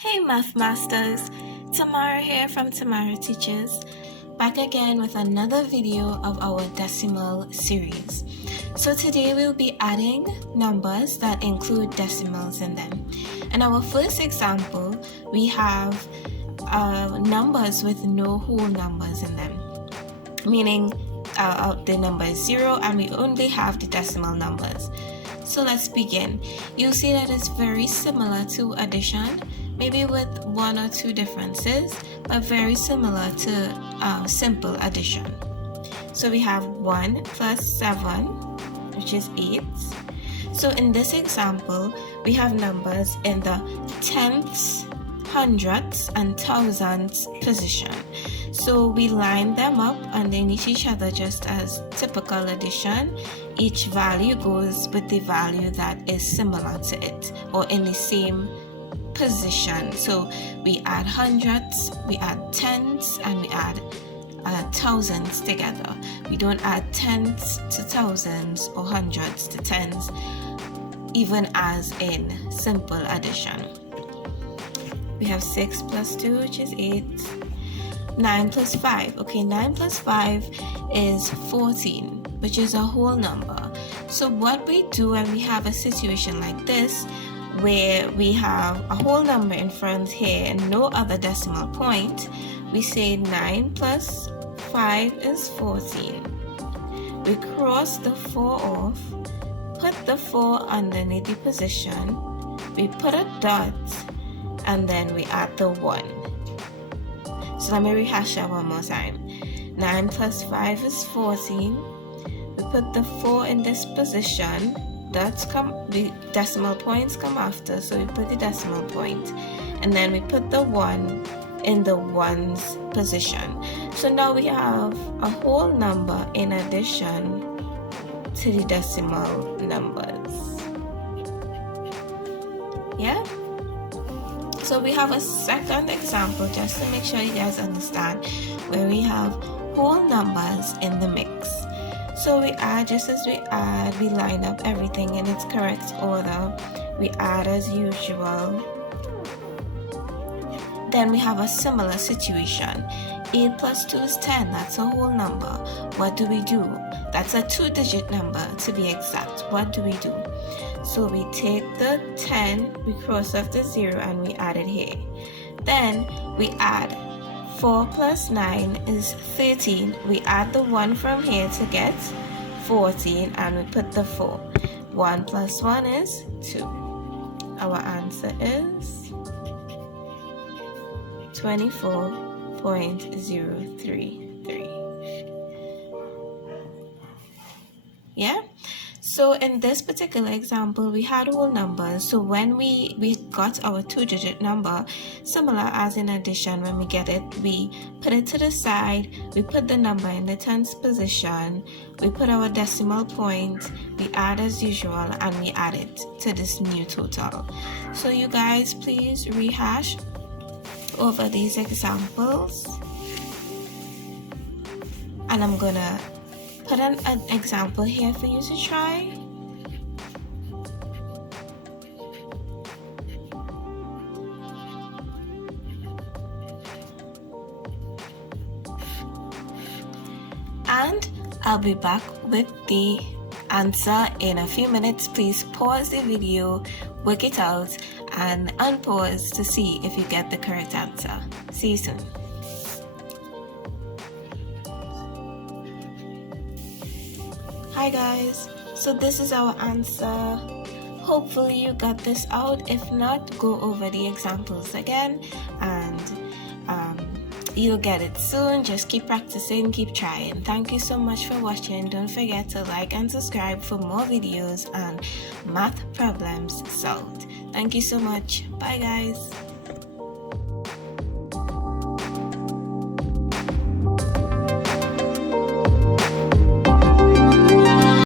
Hey Math Masters, Tamara here from Tamara Teaches, back again with another video of our decimal series. So today we'll be adding numbers that include decimals in them. In our first example, we have numbers with no whole numbers in them, meaning the number is 0 and we only have the decimal numbers. So let's begin. You'll see that it's very similar to addition, maybe with one or two differences, but very similar to simple addition. So we have 1 plus 7, which is 8. So in this example, we have numbers in the tenths, hundredths, and thousandths position. So we line them up underneath each other just as typical addition. Each value goes with the value that is similar to it or in the same position. So we add hundredths, we add tenths, and we add thousands together. We don't add tenths to thousands or hundreds to tens, even as in simple addition. We have 6 plus 2, which is 8. 9 plus 5. Okay, 9 plus 5 is 14, which is a whole number. So what we do when we have a situation like this, where we have a whole number in front here and no other decimal point, we say 9 plus 5 is 14. We cross the 4 off, put the 4 underneath the position, we put a dot, and then we add the 1. So let me rehash that one more time. 9 plus 5 is 14. We put the 4 in this position. The decimal points come after, so we put the decimal point. And then we put the 1 in the ones position. So now we have a whole number in addition to the decimal numbers. Yeah? So we have a second example just to make sure you guys understand, where we have whole numbers in the mix. So we add, just as we line up everything in its correct order. We add as usual. Then we have a similar situation. 8 plus 2 is 10, that's a whole number. What do we do? That's a 2-digit number to be exact. What do we do? So we take the 10, we cross off the 0, and we add it here. Then we add 4 plus 9 is 13. We add the 1 from here to get 14, and we put the 4. 1 plus 1 is 2. Our answer is 24.033. Yeah? So in this particular example, we had whole numbers. So when we got our 2-digit number, similar as in addition, when we get it, we put it to the side, we put the number in the tens position, we put our decimal point, we add as usual, and we add it to this new total. So you guys, please rehash over these examples. And I'm gonna put an example here for you to try. And I'll be back with the answer in a few minutes. Please pause the video, work it out, and unpause to see if you get the correct answer. See you soon. Hi guys, so this is our answer. Hopefully you got this out. If not, go over the examples again and you'll get it soon. Just keep practicing, keep trying. Thank you so much for watching. Don't forget to like and subscribe for more videos on math problems solved. Thank you so much. Bye guys.